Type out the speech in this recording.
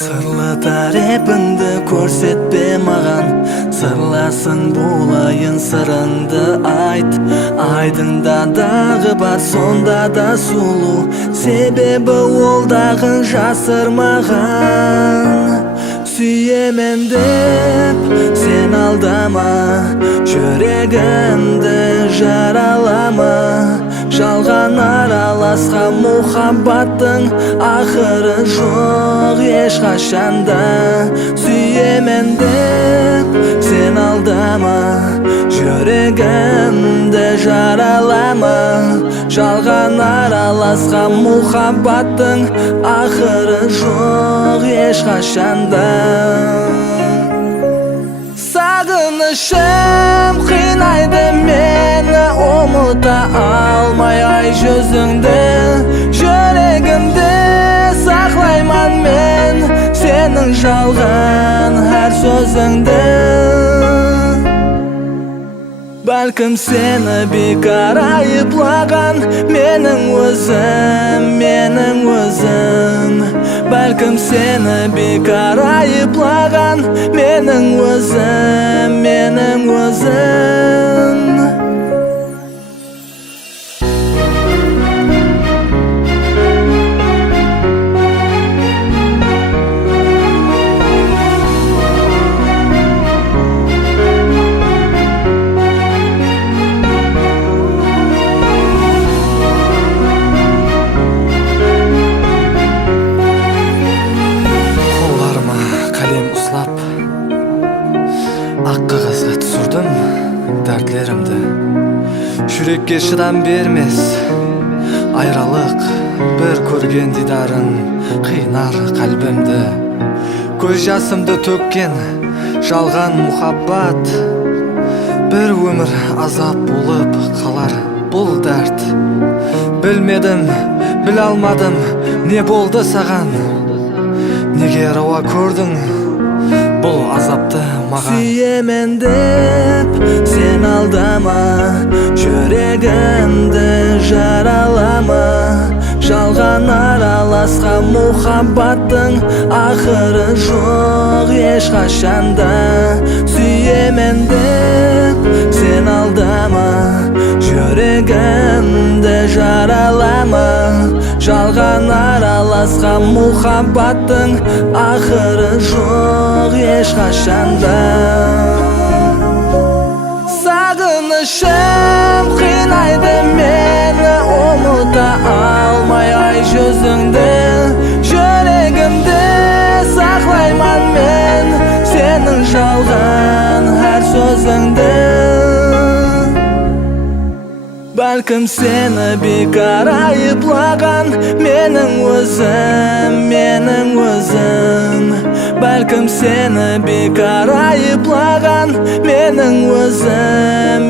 Sırlı tarepinді көрсетпе маған, сырласың болайын сырыңды айт. Айдыңда дағы бар, сонда да сұлу, себебі ол дағын жасырмаған. Сүйемен деп сен алдама, жүрегімді жаралама. Жалған араласқан мұхаббаттың ақыры жоқ ешқашанда. Сүйемен деп сен алдама, жүрегімді жаралама. Жалған араласқан мұхаббаттың ақыры жоқ ешқашанда. Сағынышым қинайды мені, ұмыта алмай ай жүзіңді. Жүрегімде сақлайман мен сенің жалған әр сөзіңді. Бәлкім сені бекар айыплаған менің өзім. Бәлкім сені бекар айыплаған менің өзім. Ақ қағазға түсірдім дәртлерімді. Жүрекке шыдам бермес айралық, бір көрген дидарын қинар қалбімді. Көз жасымды төккен жалған мұхаббат, бір өмір азап болып қалар бұл дәрт. Білмедім, біле алмадым, не болды саған? Неге рауа көрдің бұл азапты маған? Сүйемен деп сен алдама, жүрегімді жаралама. Жалған араласқан мұхаббаттың ақыры жоқ ешқашанда. Сүйемен деп сен алдама, жүрегімді жаралама. Жалған араласқан мұхаббаттың ақыры жоқ ешқашанда. Сағынышым қинайды мені, ұмыта алмай ай жүзіңді. Жүрегімде сақлайман мен сенің жалған әр сөзіңді. Бәлкім сені бекар айыплаған менің өзім. Бәлкім сені бекар айыплаған менің өзім.